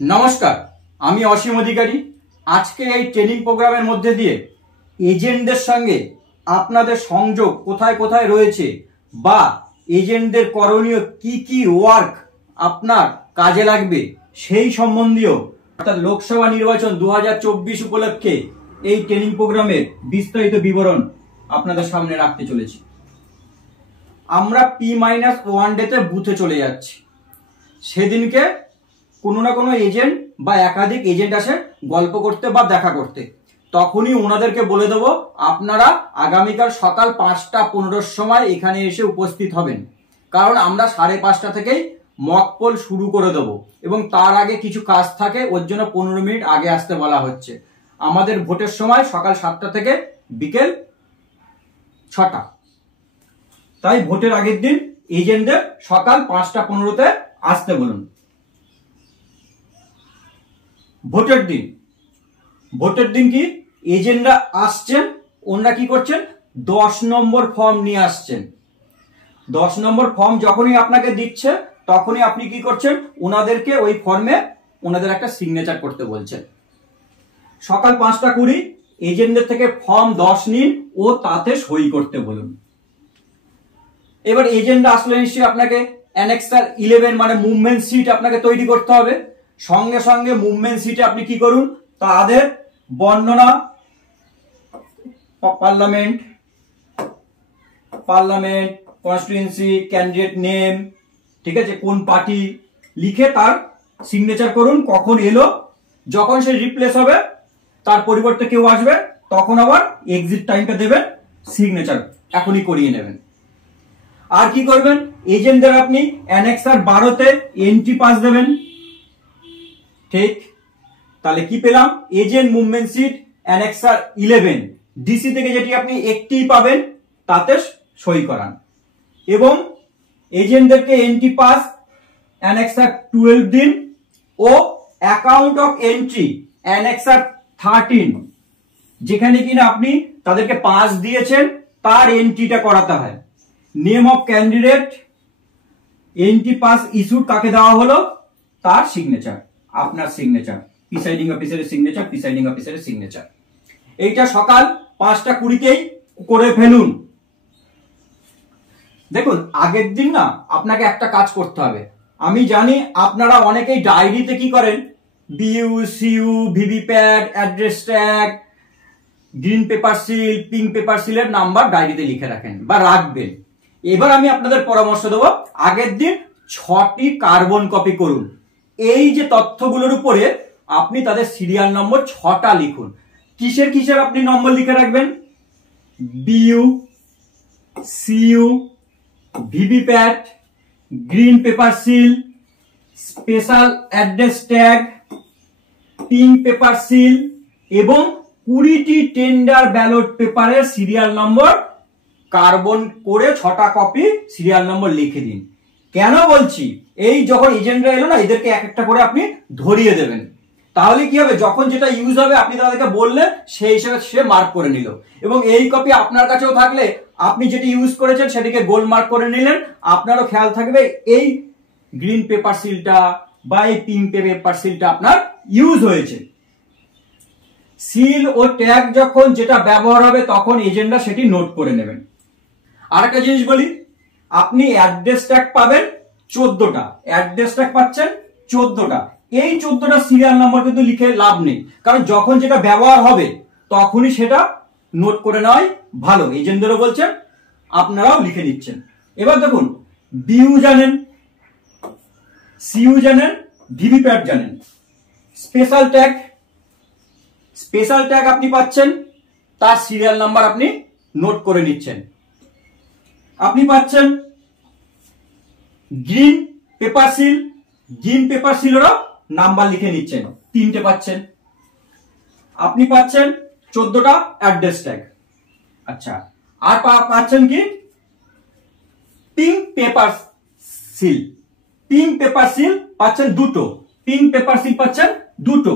নমস্কার, আমি অসীম অধিকারী। আজকে এই ট্রেনিং প্রোগ্রামের মধ্যে দিয়ে এজেন্টদের সঙ্গে আপনাদের সংযোগ কোথায় কোথায় রয়েছে বা এজেন্টদের করণীয় কি কি ওয়ার্ক আপনার কাজে লাগবে সেই সম্বন্ধীয় অর্থাৎ লোকসভা নির্বাচন 2024 উপলক্ষে এই ট্রেনিং প্রোগ্রামের বিস্তারিত বিবরণ আপনাদের সামনে রাখতে চলেছি। আমরা P-1 ডেতে বুথে চলে যাচ্ছি। সেদিনকে কোনো না কোনো এজেন্ট বা একাধিক এজেন্ট আসে গল্প করতে বা দেখা করতে, তখনই ওনাদেরকে বলে দেবো আপনারা আগামীকাল সকাল 5:15 সময় এখানে এসে উপস্থিত হবেন, কারণ আমরা 5:30 থেকেই মক পোল শুরু করে দেবো এবং তার আগে কিছু কাজ থাকে, ওর জন্য 15 মিনিট আগে আসতে বলা হচ্ছে। আমাদের ভোটের সময় সকাল 7টা থেকে বিকেল 6টা, তাই ভোটের আগের দিন এজেন্টদের সকাল 5:15-তে আসতে বলুন। ভোটের দিন কি এজেন্টরা আসছেন, ওনারা কি করছেন 10 নম্বর ফর্ম নিয়ে আসছেন। 10 নম্বর ফর্ম যখনই আপনাকে দিচ্ছে তখনই আপনি কি করছেন, ওনাদেরকে ওই ফর্মে ওনাদের একটা সিগনেচার করতে বলছেন। সকাল 5:20 এজেন্টদের থেকে ফর্ম 10 নিন ও তাতে সই করতে বলুন। এবার এজেন্ট আসলে নিশ্চয়ই আপনাকে অ্যানেক্সার 11 মানে মুভমেন্ট সিট আপনাকে তৈরি করতে হবে। সঙ্গে সঙ্গে মুভমেন্ট সিটে আপনি কি করুন, তাদের বর্ণনা, পার্লামেন্ট, কনস্টিটিউয়েন্সি, ক্যান্ডিডেট নেম, ঠিক আছে, কোন পার্টি লিখে তার সিগনেচার করুন। কখন এলো, যখন সে রিপ্লেস হবে, তার পরিবর্তে কেউ আসবে, তখন আবার এক্সিট টাইমটা দেবেন, সিগনেচার এখনই করিয়ে নেবেন। আর কি করবেন, এজেন্টদের আপনি অ্যানেক্সার 12-তে এন্ট্রি পাস দেবেন। ঠিক, তাহলে কি পেলাম, agent movement sheet annexure 11 DC থেকে যেটি আপনি একটি পাবেন তাতে সই করান, এবং এজেন্টদেরকে এন্ট্রি পাস অ্যানেক্সার 12 দিন O account of entry annexure 13 যেখানে কিনা আপনি তাদেরকে পাস দিয়েছেন তার এন্ট্রিটা করাতে হয়। Name of candidate, entry pass issue কাকে দেওয়া হলো, তার সিগনেচার, আপনার সিগনেচার, প্রিসাইডিং অফিসারের সিগনেচার, প্রিসাইডিং অফিসারের সিগনেচার। এইটা সকাল 5:20-তেই করে ফেলুন। দেখুন, আগের দিন না আপনাকে একটা কাজ করতে হবে। আমি জানি আপনারা অনেকেই ডায়েরিতে কি করেন, BU, CU, VVPAT, address tag, green paper seal, pink paper সিলের নাম্বার ডায়েরিতে লিখে রাখেন বা রাখবেন। এবার আমি আপনাদের পরামর্শ দেবো, আগের দিন 6টি কার্বন কপি করুন। এই যে তথ্যগুলোর উপরে আপনি তাদের সিরিয়াল নম্বর 6টা লিখুন। কিসের কিসের আপনি নম্বর লিখে রাখবেন, BU, CU, VVPAT, green paper seal, special address tag, pink paper seal এবং 20টি টেন্ডার ব্যালট পেপারের সিরিয়াল নম্বর কার্বন করে 6টা কপি সিরিয়াল নম্বর লিখে দিন। কেন বলছি, এই যখন এজেন্টরা এলো না, এদেরকে এক একটা করে আপনি ধরিয়ে দেবেন। তাহলে কি হবে, যখন যেটা ইউজ হবে আপনি তাদেরকে বললেন, সেই হিসেবে সে মার্ক করে নিল, এবং এই কপি আপনার কাছেও থাকলে আপনি যেটি ইউজ করেছেন সেটিকে গোল মার্ক করে নিলেন। আপনারও খেয়াল থাকবে এই গ্রিন পেপার সিলটা বা এই পিঙ্ক পেপার সিলটা আপনার ইউজ হয়েছে। সিল ও ট্যাগ যখন যেটা ব্যবহার হবে তখন এজেন্টরা সেটি নোট করে নেবেন। আরেকটা জিনিস বলি, আপনি অ্যাড্রেস ট্যাগ পাবেন 14টা, অ্যাড্রেস ট্যাগ পাচ্ছেন 14টা। এই 14টা সিরিয়াল নাম্বার কিন্তু লিখে লাভ নেই, কারণ যখন যেটা ব্যবহার হবে তখনই সেটা নোট করে নেওয়াই ভালো। এজেন্টদেরও বলছেন, আপনারাও লিখে নিচ্ছেন। এবার দেখুন, বিইউ জানেন, সিইউ জানেন, ভিভিপ্যাট জানেন। স্পেশাল ট্যাগ আপনি পাচ্ছেন, তার সিরিয়াল নাম্বার আপনি নোট করে নিচ্ছেন। আপনি পাচ্ছেন গ্রিন পেপার সিলেরও নাম্বার লিখে নিচ্ছেন, 3টে পাচ্ছেন। আপনি পাচ্ছেন 14টা অ্যাড্রেস ট্যাগ। আচ্ছা, আর পাচ্ছেন কি, পিঙ্ক পেপার সিল পাচ্ছেন 2টো, পিঙ্ক পেপার সিল পাচ্ছেন 2টো।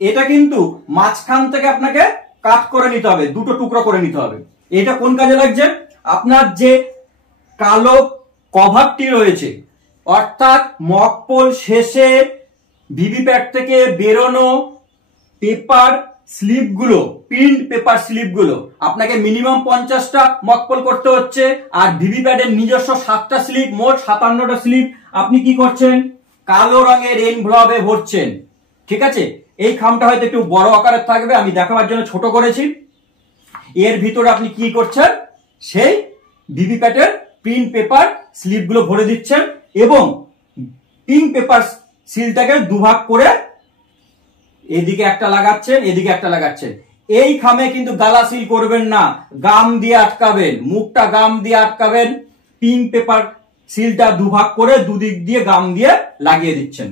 এটা কিন্তু মাঝখান থেকে আপনাকে কাট করে নিতে হবে, 2টো টুকরো করে নিতে হবে। এটা কোন কাজে লাগছে, আপনার যে কালো কভারটি রয়েছে, অর্থাৎ মক পোল শেষে ভিভিপ্যাট থেকে বেরোনো পেপার স্লিপগুলো, প্রিন্ট পেপার স্লিপগুলো আপনাকে মিনিমাম 50টা মকপল করতে হচ্ছে। আর ভিভিপ্যাটের নিজস্ব 7টা স্লিপ, মোট 57টা স্লিপ আপনি কি করছেন, কালো রঙের এনভেলপে ভরছেন। ঠিক আছে, এই খামটা হয়তো একটু বড় আকারের থাকবে, আমি দেখাবার জন্য ছোট করেছি। এর ভিতরে আপনি কি করছেন, সেই ভিভিপ্যাটের প্রিন্ট পেপার স্লিপগুলো ভরে দিচ্ছেন এবং পিঙ্ক পেপার সিলটাকে দুভাগ করে এদিকে একটা লাগাচ্ছেন, এদিকে একটা লাগাচ্ছেন। এই খামে কিন্তু গালা সিল করবেন না, গাম দিয়ে আটকাবেন, মুখটা গাম দিয়ে আটকাবেন। পিঙ্ক পেপার সিলটা দুভাগ করে দুদিক দিয়ে গাম দিয়ে লাগিয়ে দিচ্ছেন।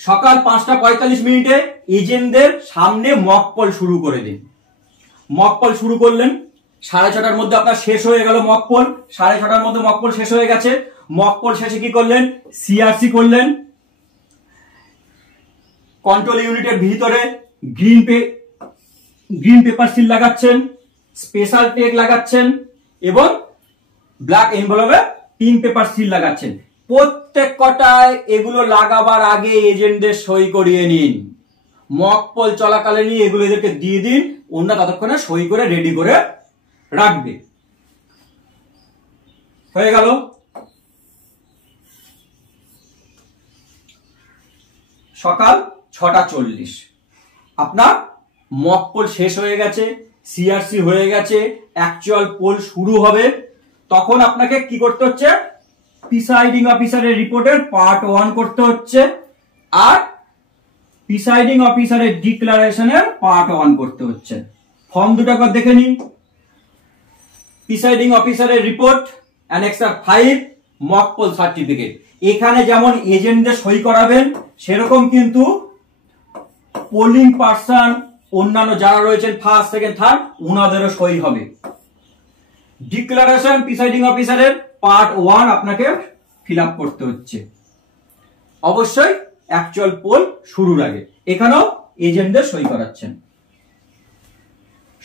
সকাল 5:45 এজেন্টদের সামনে মকপল শুরু করে দিন। মকপল শুরু করলেন, 6:30টার মধ্যে আপনার শেষ হয়ে গেল মকপল। 6:30টার মধ্যে মকপল শেষ হয়ে গেছে। মকপল শেষে কি করলেন, সিআরসি করলেন। কন্ট্রোল ইউনিটের ভিতরে গ্রিন পেপার সিল লাগাচ্ছেন, স্পেশাল টেগ লাগাচ্ছেন এবং ব্ল্যাক এনভেলপে পিঙ্ক পেপার সিল লাগাচ্ছেন। প্রত্যেক কটায় এগুলো লাগাবার আগে এজেন্টদের সই করিয়ে নিন। মকপল চলাকালীন এগুলো এদেরকে দিয়ে দিন, ওরা ততক্ষণে সই করে রেডি করে রাখবে। হয়ে গেল। সকাল 6:40 আপনার মকপল শেষ হয়ে গেছে, সিআরসি হয়ে গেছে, অ্যাকচুয়াল পোল শুরু হবে। তখন আপনাকে কি করতে হচ্ছে, প্রিসাইডিং অফিসারের রিপোর্টের পার্ট 1 করতে হচ্ছে আর প্রিসাইডিং অফিসারের ডিক্লারেশনের পার্ট 1 করতে হচ্ছে। ফর্ম দুটো একবার দেখে নিন। প্রিসাইডিং অফিসারের রিপোর্ট অ্যানেক্সার 5 মকপল সার্টিফিকেট। এখানে যেমন এজেন্টদের সই করাবেন সেরকম কিন্তু পোলিং পার্সন অন্যান্য যারা রয়েছেন ফার্স্ট সেকেন্ড থার্ড ওনাদেরও সই হবে। ডিক্লারেশন প্রিসাইডিং অফিসারের পার্ট 1 আপনাকে ফিল আপ করতে হচ্ছে অবশ্যই অ্যাকচুয়াল পোল শুরুর আগে। এখানেও এজেন্টদের সই করাচ্ছেন।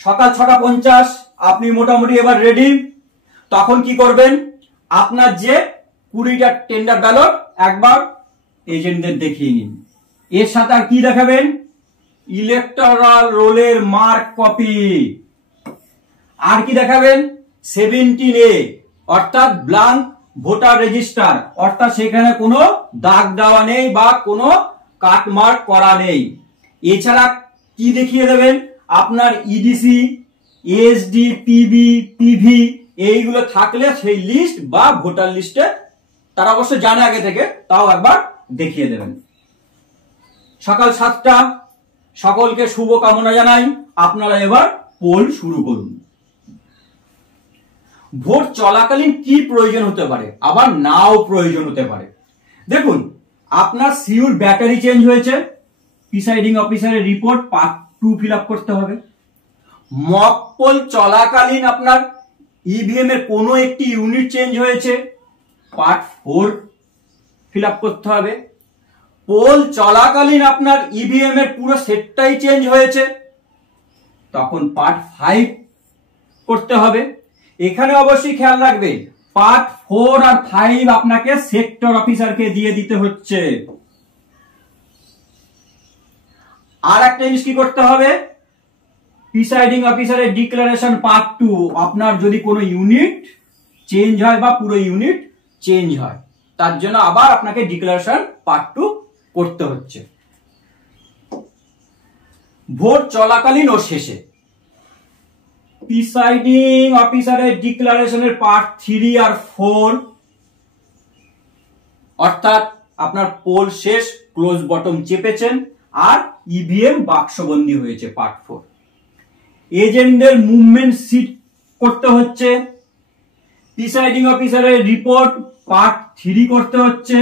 সকাল 6:50 আপনি মোটামুটি এবার রেডি। তখন কি করবেন, আপনার যে 20টা টেন্ডার ব্যালট একবার এজেন্টদের দেখিয়ে নিন। এর সাথে আর কি দেখাবেন, ইলেকটোরাল রোলের মার্ক কপি। আর কি দেখাবেন, 17A অর্থাৎ ব্ল্যাঙ্ক ভোটার রেজিস্টার, অর্থাৎ সেখানে কোনো দাগ দেওয়া নেই বা কোনো কাট মার্ক করা নেই। এছাড়া কি দেখিয়ে দেবেন, আপনার ইডিসি, এসডি, পিবি, পিভি এইগুলো থাকলে সেই লিস্ট বা ভোটার লিস্টে, তারা অবশ্য জানে আগে থেকে, তাও একবার দেখিয়ে দেবেন। সকাল 7টা সকলকে শুভ কামনা জানাই। আপনারা এবার পোল শুরু করুন। ভোট চলাকালীন কি প্রয়োজন হতে পারে, আবার নাও প্রয়োজন হতে পারে। দেখুন, আপনার সিউর ব্যাটারি চেঞ্জ হয়েছে, প্রিসাইডিং অফিসারের রিপোর্ট পার্ট 2 ফিল আপ করতে হবে। মকপল চলাকালীন আপনার ইভিএম এর কোনো একটি ইউনিট চেঞ্জ হয়েছে, পার্ট 4 ফিল আপ করতে হবে। পোল চলাকালীন আপনার ইভিএম এর পুরো সেটটাই চেঞ্জ হয়েছে, তখন পার্ট 5 করতে হবে। এখানে অবশ্যই খেয়াল রাখবেন, পার্ট 4 আর 5 আপনাকে সেক্টর অফিসারকে দিয়ে দিতে হচ্ছে। আর একটা জিনিস কি করতে হবে, প্রিসাইডিং অফিসারের ডিক্লারেশন পার্ট 2, আপনার যদি কোনো ইউনিট চেঞ্জ হয় বা পুরো ইউনিট চেঞ্জ হয়, তার জন্য আবার আপনাকে ডিক্লারেশন পার্ট 2 করতে হচ্ছে। ভোট চলাকালীন ও শেষে প্রিসাইডিং অফিসারের ডিক্লারেশনের পার্ট 3 আর 4, অর্থাৎ আপনার পোল শেষ, ক্লোজ বটম চেপেছেন আর ইভিএম বাক্সবন্দী হয়েছে, পার্ট 4। এজেন্টদের মুভমেন্ট সিট করতে হচ্ছে, প্রিসাইডিং অফিসারের রিপোর্ট পার্ট 3 করতে হচ্ছে।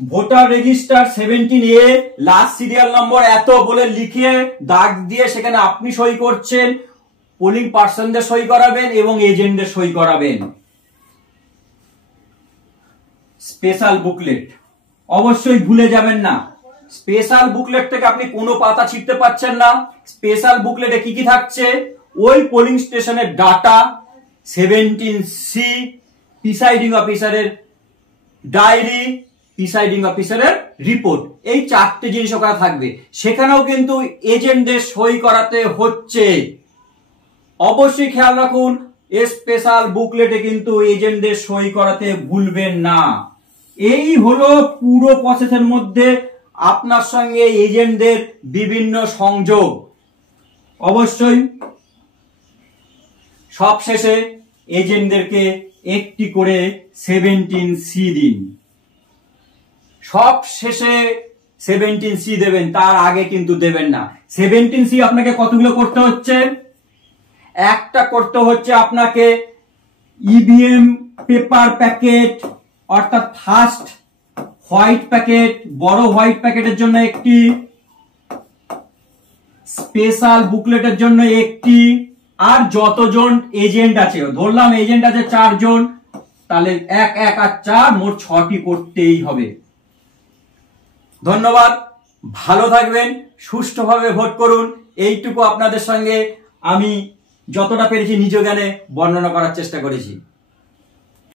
Voter register 17A last serial number এত বলে লিখে দাগ দিয়ে সেখানে আপনি সই করছেন, পোলিং পার্সনদের সই করাবেন এবং এজেন্টদের সই করাবেন। স্পেশাল বুকলেট অবশ্যই ভুলে যাবেন না। স্পেশাল বুকলেট থেকে আপনি কোনো পাতা ছিঁড়তে পারছেন না। স্পেশাল বুকলেটে কি কি থাকছে, ওই পোলিং স্টেশনের ডাটা, 17C, প্রিসাইডিং অফিসারের ডায়েরি, প্রিসাইডিং অফিসারের রিপোর্ট, এই 4টে জিনিস ওখানে থাকবে। সেখানেও কিন্তু এজেন্টদের সই করাতে হচ্ছে। অবশ্যই খেয়াল রাখুন, স্পেশাল বুকলেটে কিন্তু এজেন্টদের সই করাতে ভুলবেন না। এই হলো পুরো প্রসেসের মধ্যে আপনার সঙ্গে এজেন্টদের বিভিন্ন সংযোগ। অবশ্যই সব শেষে এজেন্টদেরকে একটি করে 17C দিন। সব শেষে 17C দেবেন, তার আগে কিন্তু দেবেন না। 17C আপনাকে কতগুলো করতে হচ্ছে? একটা করতে হচ্ছে আপনাকে ইভিএম পেপার প্যাকেট, অর্থাৎ ফার্স্ট হোয়াইট প্যাকেট, বড় হোয়াইট প্যাকেটের জন্য একটি, স্পেশাল বুকলেটের জন্য একটি, আর যতজন এজেন্ট আছে, ধরলাম এজেন্ট আছে 4 জন, তাহলে 1, 1 আর 4 মোট 6টি করতেই হবে। ধন্যবাদ, ভালো থাকবেন, সুষ্ঠুভাবে ভোট করুন। এইটুকু আপনাদের সঙ্গে আমি যতটা পেরেছি নিজ জ্ঞানে বর্ণনা করার চেষ্টা করেছি।